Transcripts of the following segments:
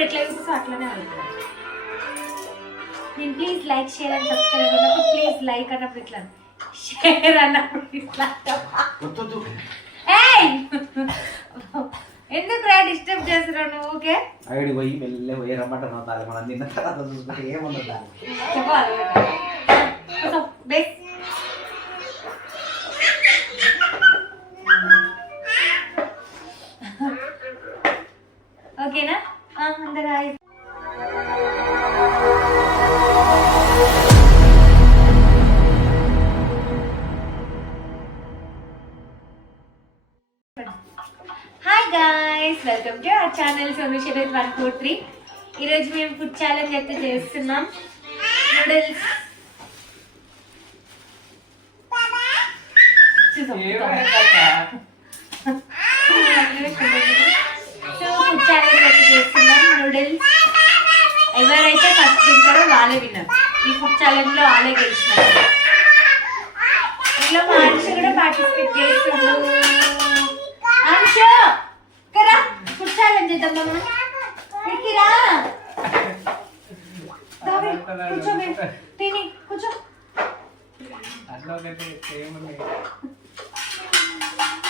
ఎప్పుడు ఎట్లా చూపిస్తా అట్లనే అడుగుతాను నేను. Please like share and subscribe అన్నప్పుడు ప్లీజ్ లైక్ అన్నప్పుడు ఇట్లా, షేర్ అన్నప్పుడు ఇట్లా. ఎందుకు రా డిస్టర్బ్ చేస్తున్నావు నువ్వు? ఓకే అక్కడికి పోయి వెళ్ళి పోయి రమ్మంటున్నావు తాలి మనం తిన్న తర్వాత చూసుకుంటే ఏముండదు. చెప్పాలి బేస్ ఓకేనా అందరూ. Hi guys, welcome to our channel solution 143. ఈరోజు మేము ఫుడ్ ఛాలెంజ్ అయితే చేస్తున్నాం. నూడిల్స్ సో ఫుడ్ ఛాలెంజ్ అయితే చేస్తున్నాం. నూడిల్స్ ఎవరైతే ఫస్ట్ తింటారో వాళ్ళే విన్నారు. ఈ ఫుడ్ ఛాలెంజ్ లో వాళ్ళే గెలిచినారు. ఇంట్లో మా అంశ కూడా పార్టిసిపేట్ చేస్తుండ్రు. అంశ కదా ఫుడ్ ఛాలెంజ్ చేద్దాం మనం. ఇక్కరా కూర్చో, తిని కూర్చో.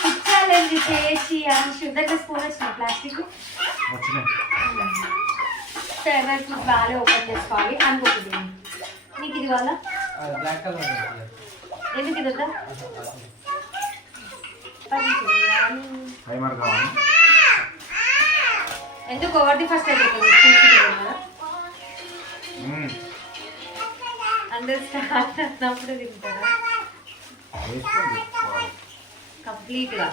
ఫుడ్ ఛాలెంజ్ చేసి అంశ దగ్గర స్పూన్ వచ్చిన ప్లాస్టిక్ ఫేవరెట్ ఫుడ్ బాగా ఓపెన్ చేసుకోవాలి అనుకుంటుంది. నీకు ఇది వాళ్ళ ఎందుకు ఇది వద్దా? ఎందుకు ఒకటి ఫస్ట్ అయిపోతుంది కదా. అందరు స్టార్ట్ అన్నప్పుడు తింటారా కంప్లీట్ గా?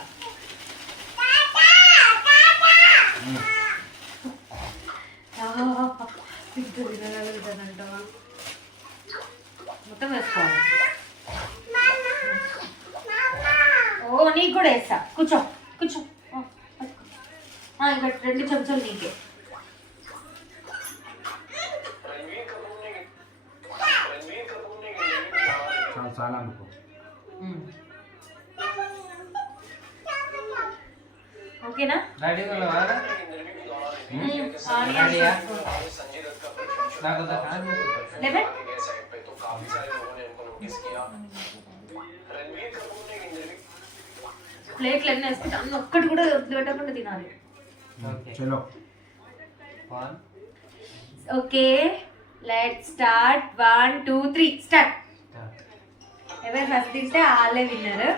తినగలుగుతానంటావా? మొత్తం వేసుకోవాలి. ఓ నీకు కూడా వేస్తా, కూర్చో కూర్చో. ఇంకా 2 చెంచాలు నీకే. చాలా అనుకో. ఓకేనా? ప్లేట్లు ఎన్ని వేసుకుంటే అన్ని ఒక్కటి కూడా పెట్టకుండా తినాలి. Okay let's start. 1 2 3 స్టార్ట్. ఎవరు ఫస్ట్ తింటే వాళ్ళే విన్నారు.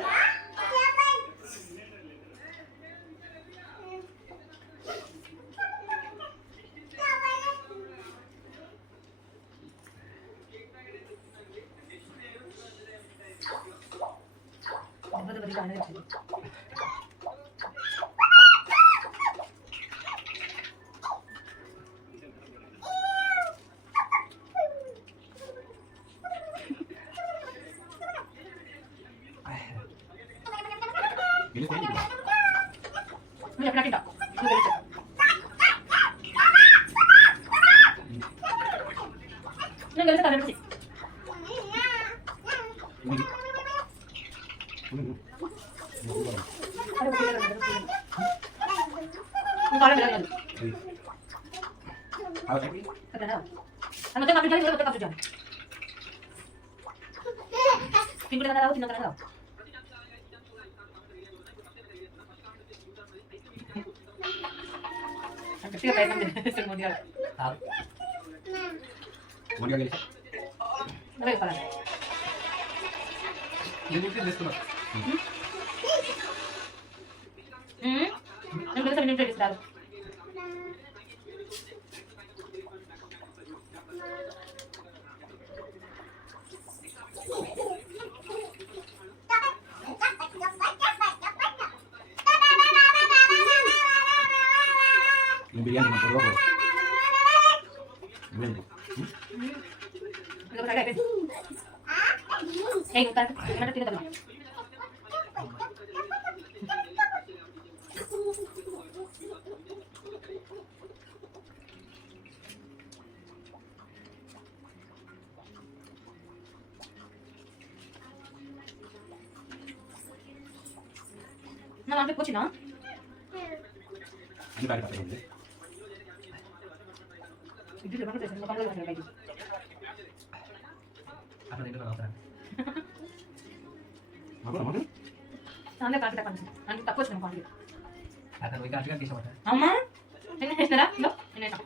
బిర్యానీ నా అంటే వచ్చినా ini balik pakai ini అక్కడ తింటున్నా అవసరం అంటే తక్కువ వచ్చిన క్వాంటిటీ అతను ఇంకా అటుగా తీసుకోవటం అమ్మా నేను వేసినారా నేను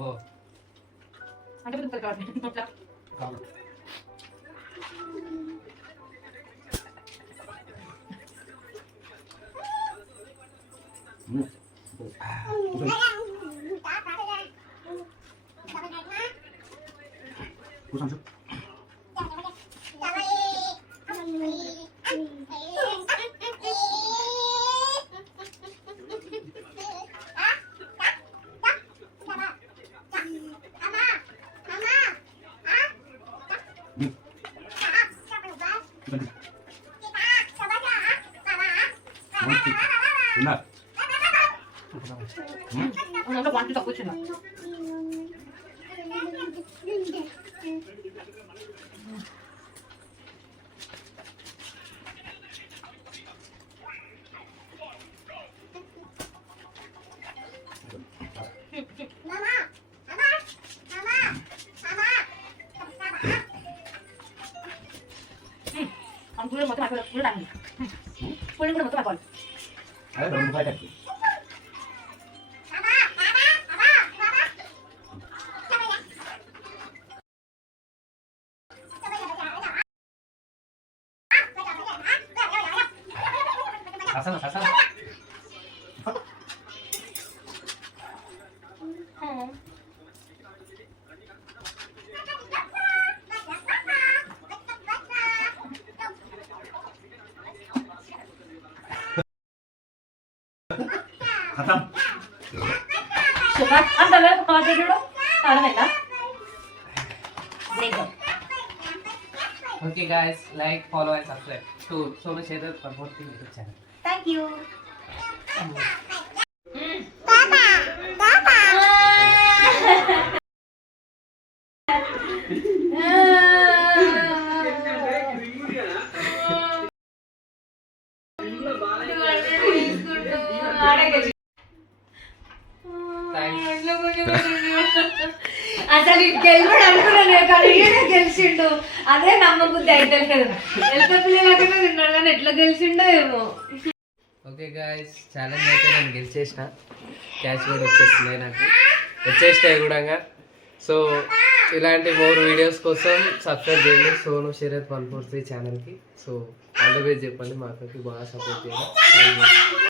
ఓ అంటే ఇప్పుడు కావాలి కాదు కూర్చోండి క్వాంటిటీ తక్కువ వచ్చిందా పులి మొత్తం అయిపోయి పులి రండి పులి కూడా మొత్తం అయిపోవాలి అదే 2 రూపాయలకి అసలు అసలు ఖతం అంత చూడు అర్థమైందా Okay guys, like, follow and subscribe to Sonu Shekhar Panpurti YouTube channel. Thank you అసలు గెలిపాడు అనుకున్నాను కానీ ఈయన గెలిచిండు అదే నమ్మబుద్ధి అయితే లేదు ఎంత పిల్లలకైనా తిన్నాడు కానీ ఎట్లా గెలిచిండో ఏమో ఓకే గాయస్, ఛాలెంజ్ అయితే నేను గెలిచేసిన. క్యాష్ కూడా వచ్చేస్తున్నాయి నాకు, వచ్చేసినాయి కూడా. సో ఇలాంటి మోర్ వీడియోస్ కోసం సబ్స్క్రైబ్ చేయండి సోను శరత్ 143 ఛానల్కి. సో ఆల్ ది బెస్ట్ చెప్పండి, మా అక్కకి బాగా సపోర్ట్ చేయండి.